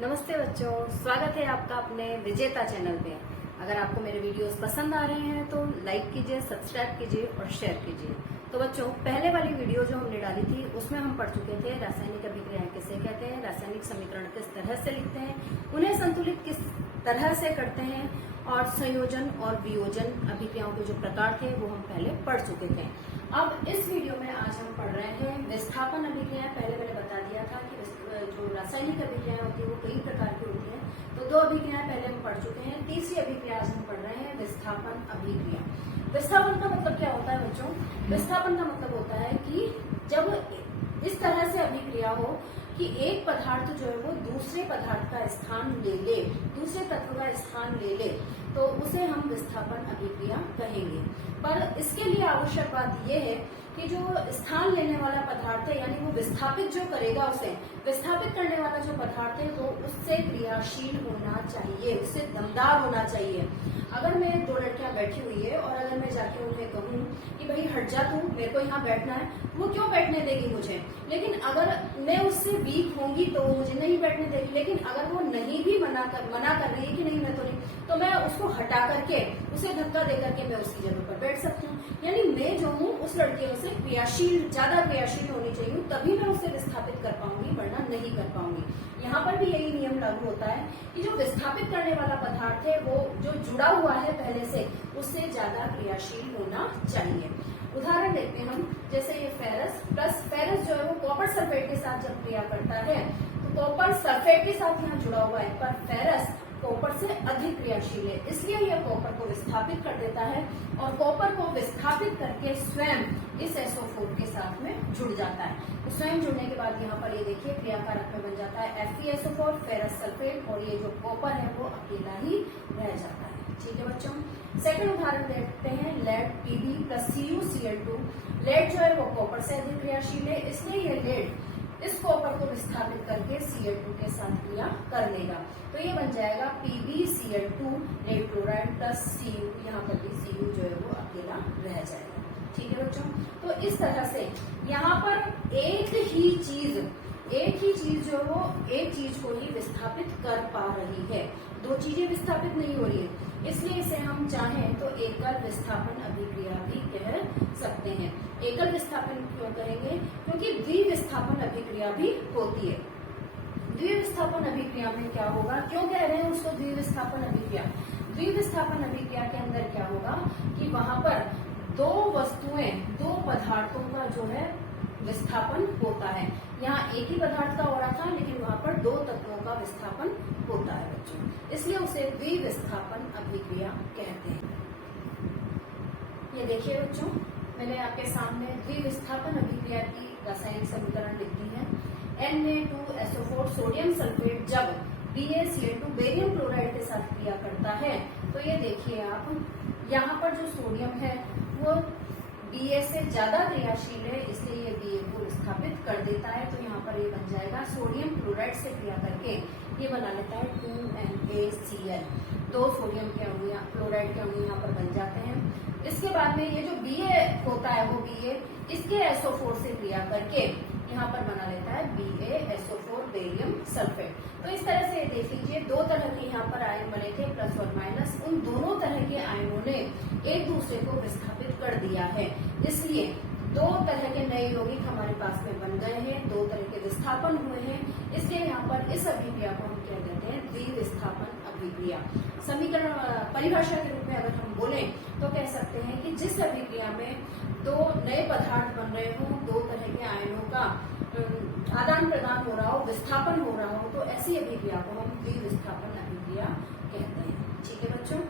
नमस्ते बच्चों, स्वागत है आपका अपने विजेता चैनल पे। अगर आपको मेरे वीडियोस पसंद आ रहे हैं तो लाइक कीजिए, सब्सक्राइब कीजिए और शेयर कीजिए। तो बच्चों, पहले वाली वीडियो जो हमने डाली थी उसमें हम पढ़ चुके थे रासायनिक अभिक्रियाएं किसे कहते हैं, रासायनिक समीकरण किस तरह से लिखते हैं, उन्हें संतुलित किस तरह से करते हैं और संयोजन और वियोजन अभिक्रियाओं के जो प्रकार थे वो हम पहले पढ़ चुके थे। अब इस वीडियो में आज हम पढ़ रहे हैं विस्थापन अभिक्रियाएं। पहले मैंने बता दिया था कि जो रासायनिक अभिक्रियाएं होती है वो कई प्रकार की होती है, तो दो अभिक्रियाएं पहले हम पढ़ चुके हैं। तीसरी अभिक्रिया आज हम पढ़ रहे हैं विस्थापन अभिक्रिया। विस्थापन का मतलब क्या होता है बच्चों? विस्थापन का मतलब होता है कि जब इस तरह से अभिक्रिया हो कि एक पदार्थ जो है वो दूसरे पदार्थ का स्थान ले ले, दूसरे तत्व का स्थान ले ले, तो उसे हम विस्थापन अभिक्रिया कहेंगे। पर इसके लिए आवश्यक बात यह है कि जो स्थान लेने वाला पदार्थ है, यानी वो विस्थापित जो करेगा, उसे विस्थापित करने वाला जो पदार्थ है वो उससे क्रियाशील होना चाहिए, उससे दमदार होना चाहिए। अगर मैं दो लड़कियां बैठी हुई है और अगर मैं जाके उन्हें कहूँ कि भाई हट जा तू, मेरे को यहाँ बैठना है, वो क्यों बैठने देगी मुझे? लेकिन अगर मैं उससे वीक होंगी तो मुझे नहीं बैठने देगी। लेकिन अगर वो नहीं भी मना कर रही है कि नहीं मैं तो नहीं, तो मैं उसको हटा करके, उसे धक्का दे करके मैं उसकी जगह पर बैठ सकती हूँ। यानी मैं जो हूँ उस लड़कियों से क्रियाशील, ज्यादा क्रियाशील होनी चाहिए, तभी मैं उसे विस्थापित कर पाऊंगी, वरना नहीं कर पाऊंगी। यहाँ पर भी यही नियम लागू होता है कि जो विस्थापित करने वाला पदार्थ है वो जो जुड़ा हुआ है पहले से, उससे ज्यादा क्रियाशील होना चाहिए। उदाहरण देखते हैं हम, जैसे ये फेरस प्लस फेरस जो है वो कॉपर सल्फेट के साथ जब क्रिया करता है तो कॉपर सल्फेट के साथ यहाँ जुड़ा हुआ है, पर फेरस कॉपर से अधिक क्रियाशील है, इसलिए यह कॉपर को विस्थापित कर देता है और कॉपर को विस्थापित करके स्वयं इस SO4 के साथ में जुड़ जाता है। तो स्वयं जुड़ने के बाद यहाँ पर ये देखिए क्रियाकारक में बन जाता है FeSO4 फेरस सल्फेट, और ये जो कॉपर है वो अकेला ही रह जाता है। ठीक है बच्चों, सेकंड उदाहरण देखते हैं, lead Pb plus CuCl2। Lead जो है वो कॉपर से अधिक क्रियाशील है, इसलिए ये लेड इस कॉपर को विस्थापित करके Cl2 के साथ क्रिया कर लेगा। तो ये बन जाएगा PbCl2 lead chloride plus Cu, यहाँ पर भी Cu जो है वो अकेला रह जाएगा। ठीक है बच्चों, तो इस तरह से यहाँ पर एक ही चीज जो वो एक चीज को ही विस्थापित कर पा रही है, दो चीजें विस्थापित नहीं हो रही है, इसलिए इसे हम चाहें तो एकल विस्थापन अभिक्रिया भी कह सकते हैं। एकल विस्थापन क्यों कहेंगे? क्योंकि द्विविस्थापन अभिक्रिया भी होती है। द्विविस्थापन अभिक्रिया में क्या होगा, क्यों कह रहे हैं उसको द्विविस्थापन अभिक्रिया? द्विविस्थापन अभिक्रिया के अंदर क्या होगा कि वहां पर दो वस्तुएं, दो पदार्थों का जो है विस्थापन होता है। यहाँ एक ही पदार्थ का हो रहा था, लेकिन वहां पर दो तत्वों का विस्थापन होता है बच्चों, इसलिए उसे द्विविस्थापन अभिक्रिया कहते हैं। ये देखिए बच्चों, मैंने आपके सामने द्विविस्थापन अभिक्रिया की रासायनिक समीकरण लिख दी है। Na2SO4 सोडियम सल्फेट जब BaCl2 बेरियम क्लोराइड के साथ क्रिया करता है, तो ये देखिए आप, यहाँ पर जो सोडियम है वो Ba से ज्यादा क्रियाशील है, इसलिए ये Ba को विस्थापित कर देता है। तो यहाँ पर ये बन जाएगा, सोडियम क्लोराइड से क्रिया करके ये बना लेता है 2NaCl, दो सोडियम के अणु, क्लोराइड के अणु यहाँ पर बन जाते हैं। इसके बाद में ये जो Ba होता है वो Ba इसके SO4 से क्रिया करके यहाँ पर बना लेता है BaSO4 बेरियम सल्फेट। तो इस तरह से देख लीजिए, दो तरह के यहाँ पर आयन बने थे, प्लस और माइनस, उन दोनों तरह के आयनों ने एक दूसरे को विस्थापित कर दिया है, इसलिए दो तरह के नए यौगिक हमारे पास में बन गए हैं, दो तरह के विस्थापन हुए हैं, इसलिए यहाँ पर इस अभिक्रिया को हम क्या कहते हैं, द्विविस्थापन अभिक्रिया। समीकरण परिभाषा के रूप में अगर हम बोले तो कह सकते हैं कि जिस अभिक्रिया में दो नए पदार्थ बन रहे हो, दो तरह के आयनों का आदान प्रदान हो रहा हो, विस्थापन हो रहा हो, तो ऐसी अभिक्रिया को हम द्विविस्थापन अभिक्रिया कहते हैं। ठीक है बच्चों,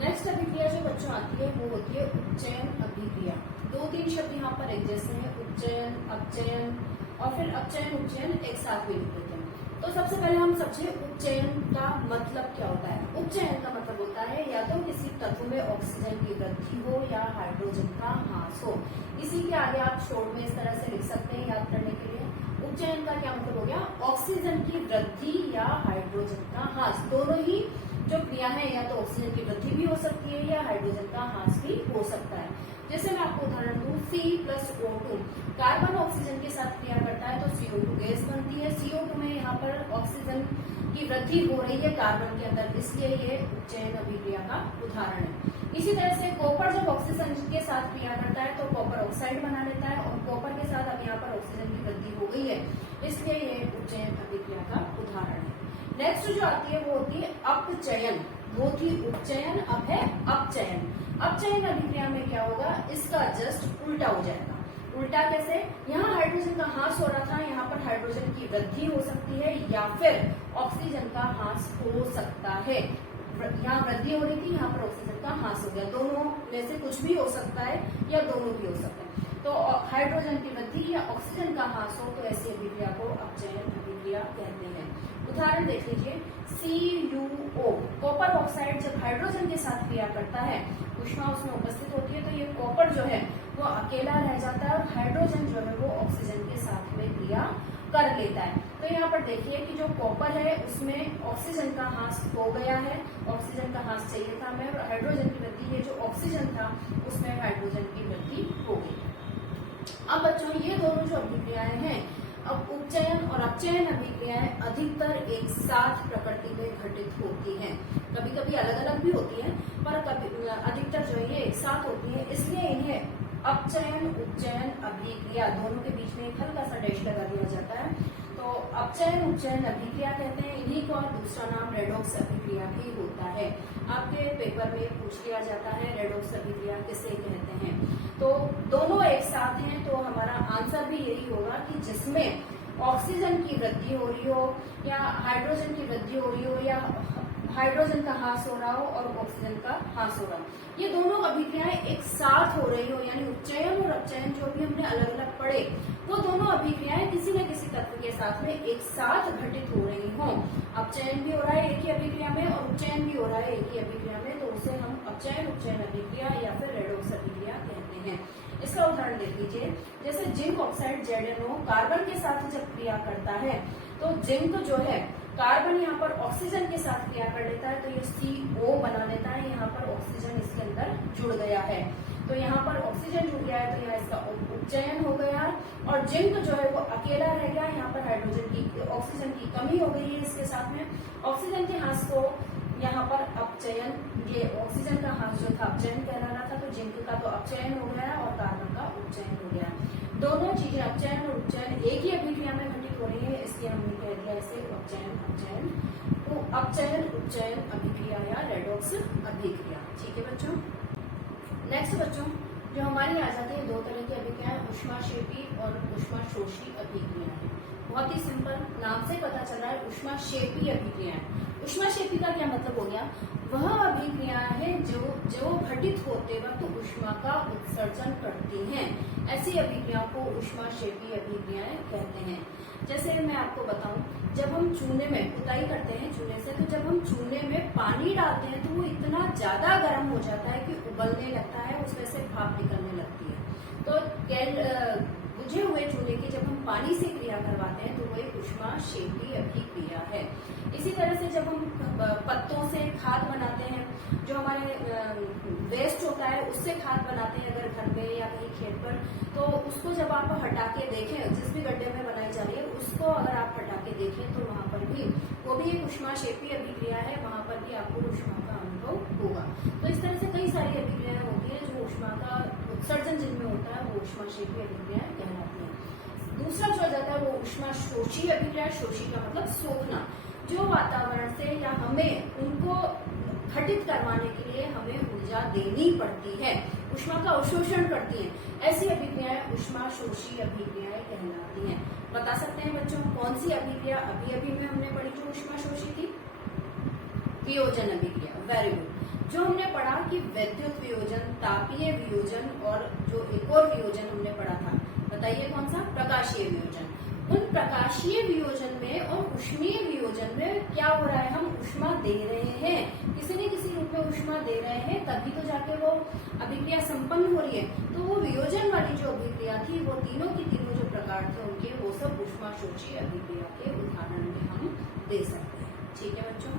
नेक्स्ट अभिक्रिया जो बच्चों आती है वो होती है उपचयन अभिक्रिया। दो तीन शब्द यहाँ पर एक जैसे हैं, उपचयन, अपचयन और फिर अपचयन उपचयन एक साथ भी लिख देते हैं। तो सबसे पहले हम समझे उपचयन का मतलब क्या होता है। उपचयन का मतलब होता है या तो किसी तत्व में ऑक्सीजन की वृद्धि हो या हाइड्रोजन का ह्रास हो। इसी के आगे आप शॉर्ट में इस तरह से लिख सकते हैं याद करने के लिए। उपचयन का क्या मतलब हो गया, ऑक्सीजन की वृद्धि या हाइड्रोजन का ह्रास, दोनों ही जो क्रिया है या तो ऑक्सीजन की वृद्धि भी हो सकती है या हाइड्रोजन का ह्रास भी हो सकता है। जैसे मैं आपको उदाहरण दूं, C+O2 कार्बन ऑक्सीजन के साथ क्रिया करता है तो CO2 गैस बनती है। CO2 में यहाँ पर ऑक्सीजन की वृद्धि हो रही है कार्बन के अंदर, इसलिए ये उपचयन अभिक्रिया का उदाहरण है। इसी तरह से कॉपर जब ऑक्सीजन के साथ क्रिया करता है तो कॉपर ऑक्साइड बना लेता है, और कॉपर के साथ अब यहाँ पर ऑक्सीजन की वृद्धि हो गई है, इसलिए ये उपचयन अभिक्रिया का उदाहरण है। नेक्स्ट जो आती है वो होती है अपचयन। वो थी उपचयन, अब है अपचयन। अपचयन अभिक्रिया में क्या होगा, इसका जस्ट उल्टा हो जाएगा। उल्टा कैसे, यहाँ हाइड्रोजन का ह्रास हो रहा था, यहाँ पर हाइड्रोजन की वृद्धि हो सकती है या फिर ऑक्सीजन का ह्रास हो सकता है। यहाँ वृद्धि हो रही थी, यहाँ पर ऑक्सीजन का ह्रास हो गया। दोनों में से कुछ भी हो सकता है या दोनों भी हो सकता है। तो हाइड्रोजन की वृद्धि या ऑक्सीजन का ह्रास हो तो ऐसी अभिक्रिया को अपचयन अभिक्रिया कहते हैं। उदाहरण देख लीजिए, CuO कॉपर ऑक्साइड जब हाइड्रोजन के साथ क्रिया करता है, ऊष्मा उसमें उपस्थित होती है, तो ये कॉपर जो है वो अकेला रह जाता है और हाइड्रोजन जो है वो ऑक्सीजन के साथ में क्रिया कर लेता है। तो यहाँ पर देखिए कि जो कॉपर है उसमें ऑक्सीजन का ह्रास हो गया है, ऑक्सीजन का ह्रास चाहिए था हमें, और हाइड्रोजन की वृद्धि, ये जो ऑक्सीजन था उसमें हाइड्रोजन की वृद्धि हो गई। अब बच्चों ये दोनों जो अभिक्रियाएं हैं, अब उपचयन और अपचयन अभिक्रियाएं अधिकतर एक साथ प्रकृति में घटित होती हैं। कभी कभी अलग अलग भी होती हैं, पर कभी अधिकतर जो है ये एक साथ होती है, इसलिए इन्हें अपचयन उपचयन अभिक्रिया दोनों के बीच में एक हल्का सा डैश लगा दिया जाता है। तो अपचयन उपचयन अभिक्रिया कहते हैं इन्हीं को, और दूसरा नाम रेडॉक्स अभिक्रिया भी होता है। आपके पेपर में पूछ लिया जाता है रेडॉक्स अभिक्रिया किसे कहते हैं। तो दोनों एक साथ हैं, तो हमारा आंसर भी यही होगा कि जिसमें ऑक्सीजन की वृद्धि हो रही हो या हाइड्रोजन की वृद्धि हो रही हो या हाइड्रोजन का ह्रास हो रहा हो और ऑक्सीजन का ह्रास हो रहा हो, ये दोनों अभिक्रियाएं एक साथ हो रही हो, यानी उपचयन और अपचयन जो भी हमने अलग अलग पढ़े, वो दोनों अभिक्रियाएं किसी न किसी तत्व के साथ में एक साथ घटित हो रही हो। अपचयन भी हो रहा है एक ही अभिक्रिया में और उपचयन भी हो रहा है एक ही अभिक्रिया में, तो उसे हम अपचयन उपचयन अभिक्रिया या फिर रेडॉक्स अभिक्रिया कहते हैं। इसका उदाहरण देख लीजिए, जैसे जिंक ऑक्साइड ZnO कार्बन के साथ जब क्रिया करता है तो जिंक जो है कार्बन यहाँ पर ऑक्सीजन के साथ क्रिया कर लेता है, तो ये CO बना लेता है, यहाँ पर ऑक्सीजन इसके अंदर जुड़ गया है, तो यहाँ पर ऑक्सीजन जुड़ गया है, तो यहाँ इसका उपचयन हो गया है, और जिंक जो है वो अकेला रह गया, यहाँ पर हाइड्रोजन की ऑक्सीजन की कमी हो गई है इसके साथ में। ऑक्सीजन के ह्रास को यहाँ पर अपचयन, ये ऑक्सीजन का ह्रास जो था अपचयन कहला रहा था, तो जिंक का तो अपचयन हो गया और कार्बन का उपचयन हो गया। दोनों चीजें अपचयन और उपचयन एक ही अभिक्रिया में घटित हो रही है, इसलिए हमने कह दिया इसे अपचयन अपचयन, तो अपचयन उपचयन अभिक्रिया या रेडॉक्स अभिक्रिया। ठीक है बच्चों। नेक्स्ट बच्चों जो हमारी आ जाती है दो तरह की अभिक्रियाएं, ऊष्माक्षेपी और ऊष्माशोषी अभिक्रिया है। बहुत ही सिंपल, नाम से पता चल रहा है ऊष्माक्षेपी अभिक्रियाएं। ऊष्माक्षेपी का क्या मतलब हो गया, वह अभिक्रिया है जो घटित होते वक्त ऊष्मा का उत्सर्जन करती हैं, ऐसी अभिक्रियाओं को ऊष्माक्षेपी अभिक्रियाएं कहते हैं। जैसे मैं आपको बताऊं, जब हम चूने में पुताई करते हैं चूने से, तो जब हम चूने में पानी डालते हैं तो वो इतना ज्यादा गर्म हो जाता है कि उबलने लगता है, उसमें से भाप निकलने लगती है। तो बुझे हुए चूने की जब हम पानी से क्रिया करवाते हैं तो वो एक ऊष्माक्षेपी अभिक्रिया है। इसी तरह से जब हम पत्तों से खाद बनाते हैं, जो हमारे वेस्ट होता है उससे खाद बनाते हैं अगर घर में या कहीं खेत पर, तो उसको जब आप हटा के देखें, जिस भी गड्ढे में बनाई जा रही है उसको अगर आप हटा के देखें तो वहां पर भी वो भी एक ऊष्माक्षेपी अभिक्रिया है, वहां पर भी आपको ऊष्मा का अनुभव होगा। तो इस तरह से कई सारी अभिक्रियाएं होती है जो ऊष्मा का उत्सर्जन जिनमें होता है वो ऊष्माक्षेपी अभिक्रियाएं कहलाती है। दूसरा जो जाता है वो ऊष्माशोषी अभिक्रिया। शोषी का मतलब सोखना, जो वातावरण से या हमें उनको घटित करवाने के लिए हमें ऊर्जा देनी पड़ती है, ऊष्मा का अवशोषण करती हैं, ऐसी अभिक्रियाएं ऊष्माशोषी अभिक्रियाएं कहलाती हैं। बता सकते हैं बच्चों कौन सी अभिक्रिया अभी में हमने पढ़ी जो ऊष्माशोषी थी? वियोजन अभिक्रिया। Very good. जो हमने पढ़ा कि वैद्युत वियोजन, तापीय वियोजन और जो एक और वियोजन हमने पढ़ा था, बताइए कौन सा? प्रकाशीय वियोजन। उन प्रकाशीय वियोजन में और ऊष्मीय वियोजन में क्या हो रहा है, हम ऊष्मा दे रहे हैं, किसी न किसी रूप में ऊष्मा दे रहे हैं, तभी तो जाके वो अभिक्रिया संपन्न हो रही है। तो वो वियोजन वाली जो अभिक्रिया थी वो तीनों की तीनों जो प्रकार थे उनके, वो सब ऊष्माशोषी अभिक्रिया के उदाहरण में हम दे सकते हैं। ठीक है बच्चों।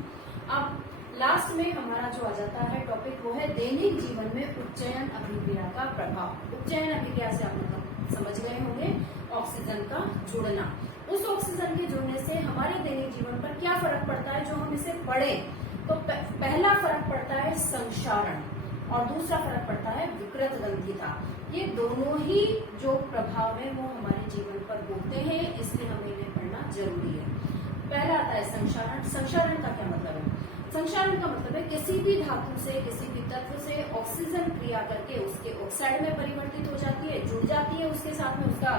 अब लास्ट में हमारा जो आ जाता है टॉपिक वो है दैनिक जीवन में उपचयन अभिक्रिया का प्रभाव। उपचयन अभिक्रिया से आप मतलब समझ गए होंगे, ऑक्सीजन का जुड़ना। उस ऑक्सीजन के जुड़ने से हमारे दैनिक जीवन पर क्या फर्क पड़ता है, जो हम इसे पढ़ें तो पहला फर्क पड़ता है संक्षारण और दूसरा फर्क पड़ता है विकृत ग्रंथिता। ये दोनों ही जो प्रभाव है वो हमारे जीवन पर होते हैं, इसलिए हमें इन्हें पढ़ना जरूरी है। पहला आता है संक्षारण। संक्षारण का क्या मतलब है? संक्षारण का मतलब है किसी भी धातु से, किसी भी तत्व से ऑक्सीजन क्रिया करके उसके ऑक्साइड में परिवर्तित हो जाती है, जुड़ जाती है, उसके साथ में उसका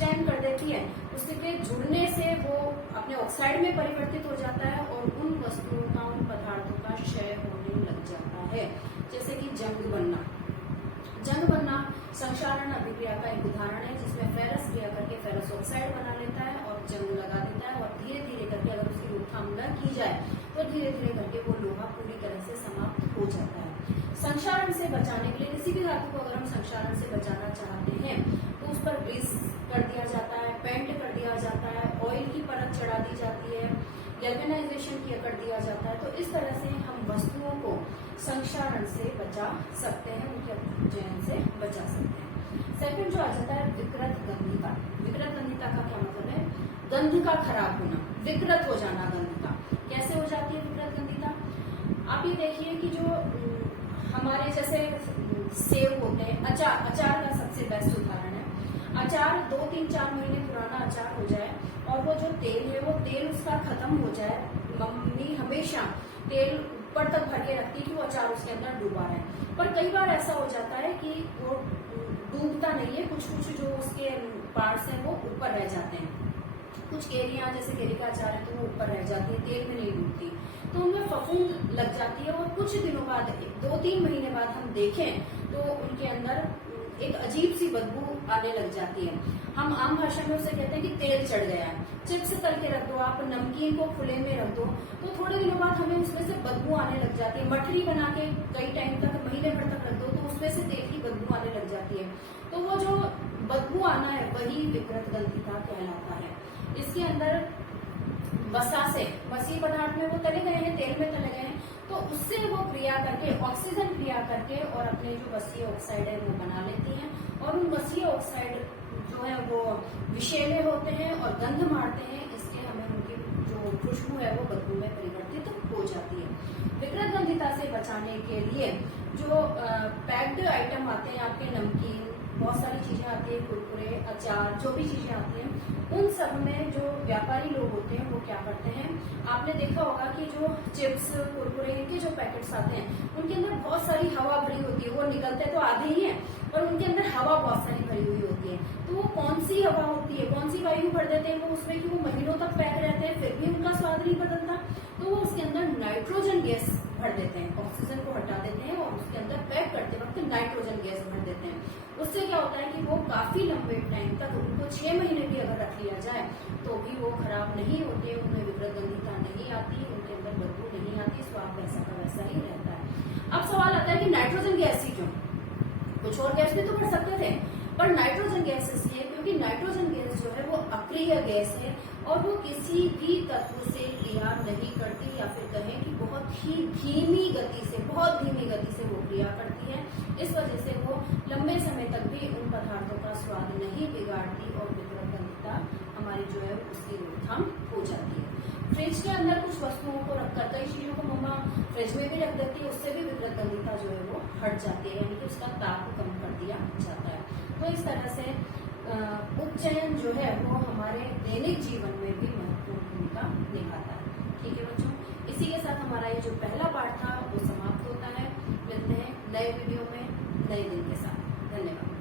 चयन कर देती है, उसके जुड़ने से वो अपने ऑक्साइड में परिवर्तित हो जाता है और उन वस्तुओं का, उन पदार्थों का क्षय होने लग जाता है। जैसे कि जंग बनना। जंग बनना संक्षारण अभिक्रिया का एक उदाहरण है, जिसमें फेरस क्रिया करके फेरस ऑक्साइड बना लेता है और जंग लगा देता है, और धीरे धीरे करके अगर उसकी रोकथाम न की जाए तो धीरे धीरे करके वो लोहा पूरी तरह से समाप्त हो जाता है। संक्षारण से बचाने के लिए किसी भी धातु को अगर हम संक्षारण से बचाना चाहते हैं तो उस पर ग्रीस कर दिया जाता है, पेंट कर दिया जाता है, ऑयल की परत चढ़ा दी जाती है, गैल्वेनाइजेशन किया कर दिया जाता है। तो इस तरह से हम वस्तुओं को संक्षारण से बचा सकते हैं, उनके अपचयन से बचा सकते हैं। सेकंड जो आ जाता है विकृत गंधिता। विकृत गंधिता का क्या मतलब है? गंध का खराब होना, विकृत हो जाना गंध का। कैसे हो जाती है विकृत गंधिता? आप ये देखिए कि जो हमारे जैसे सेव होते हैं, अचार का सबसे बेस्ट उदाहरण है। अचार 2-3-4 महीने पुराना अचार हो जाए और वो जो तेल है वो तेल उसका खत्म हो जाए, मम्मी हमेशा तेल ऊपर तक भर के रखती है कि वो अचार उसके अंदर डूबा है। पर कई बार ऐसा हो जाता है कि वो डूबता नहीं है, कुछ कुछ जो उसके पार्ट्स हैं वो ऊपर रह जाते हैं। कुछ केरियां, जैसे केरी का अचार है तो वो ऊपर रह जाती है, तेल में नहीं डूबती, तो उनमें फफूंद लग जाती है और कुछ दिनों बाद, 2-3 महीने बाद हम देखें तो उनके अंदर एक अजीब सी बदबू आने लग जाती है। हम आम भाषा में उसे कहते हैं कि तेल चढ़ गया है। चिप्स तल के रख दो आप, नमकीन को खुले में रख दो, तो थोड़े दिनों बाद हमें उसमें से बदबू आने लग जाती है। मठरी बना के कई टाइम तक, महीने भर तक रख दो तो उसमें से तेल की बदबू आने लग जाती है। तो वो जो बदबू आना है वही विकृत गंधिता कहलाता है। इसके अंदर वसा से, वसी पदार्थ में वो तले गए हैं, तेल में तले गए हैं, तो उससे वो क्रिया करके, ऑक्सीजन क्रिया करके और अपने जो वसीय ऑक्साइड है वो बना लेती हैं, और उन वसीय ऑक्साइड जो है वो विषैले होते हैं और गंध मारते हैं, इसलिए हमें उनकी जो खुशबू है वो बदबू में परिवर्तित हो जाती है। विकृत गंधिता से बचाने के लिए जो पैक्ड आइटम आते हैं आपके, नमकीन, बहुत सारी चीजें आती है, कुरकुरे, अचार, जो भी चीजें आती हैं, उन सब में जो व्यापारी लोग होते हैं वो क्या करते हैं, आपने देखा होगा कि जो चिप्स, कुरकुरे के जो पैकेट्स आते हैं उनके अंदर बहुत सारी हवा भरी होती है। वो निकलते तो आधे ही है पर उनके अंदर हवा बहुत सारी भरी हुई होती है। तो वो कौन सी हवा होती है, कौन सी वायु भर देते हैं वो उसमें कि वो महीनों तक पैक रहते हैं फिर भी उनका स्वाद नहीं बदलता। तो वो उसके अंदर नाइट्रोजन गैस भर देते हैं, ऑक्सीजन को हटा देते हैं और उसके अंदर पैक करते वक्त नाइट्रोजन गैस भर देते हैं। उससे क्या होता है कि वो काफी लंबे टाइम तक, उनको 6 महीने भी अगर रख लिया जाए तो भी वो खराब नहीं होते, उनमें विकृत गंधिता नहीं आती, उनके अंदर बदबू नहीं आती, स्वाद वैसा का वैसा ही रहता है। अब सवाल आता है कि नाइट्रोजन गैस ही क्यों? कुछ और गैस भी तो भर सकते थे, पर नाइट्रोजन गैस इसलिए क्योंकि नाइट्रोजन गैस जो है वो अक्रिय गैस है और वो किसी भी तत्व से क्रिया नहीं करती, या फिर कहें कि बहुत ही धीमी गति से, बहुत धीमी गति से वो क्रिया करती है। इस वजह से वो लंबे समय तक भी उन पदार्थों का स्वाद नहीं बिगाड़ती और विकृत गंधिता हमारी जो है उसकी रोकथाम हो जाती है। फ्रिज के अंदर कुछ वस्तुओं को रखकर, कई चीजों को मम्मा फ्रिज में भी रख देती है, उससे भी विकृत गंधिता जो है वो हट जाती है, यानी कि उसका ताप कम कर दिया जाता है। तो इस तरह से उपचयन जो है वो हमारे दैनिक जीवन में भी महत्वपूर्ण भूमिका निभाता है। ठीक है बच्चों, इसी के साथ हमारा ये जो पहला पार्ट था वो समाप्त होता है। मिलते हैं नए वीडियो में नए दिन के साथ। धन्यवाद।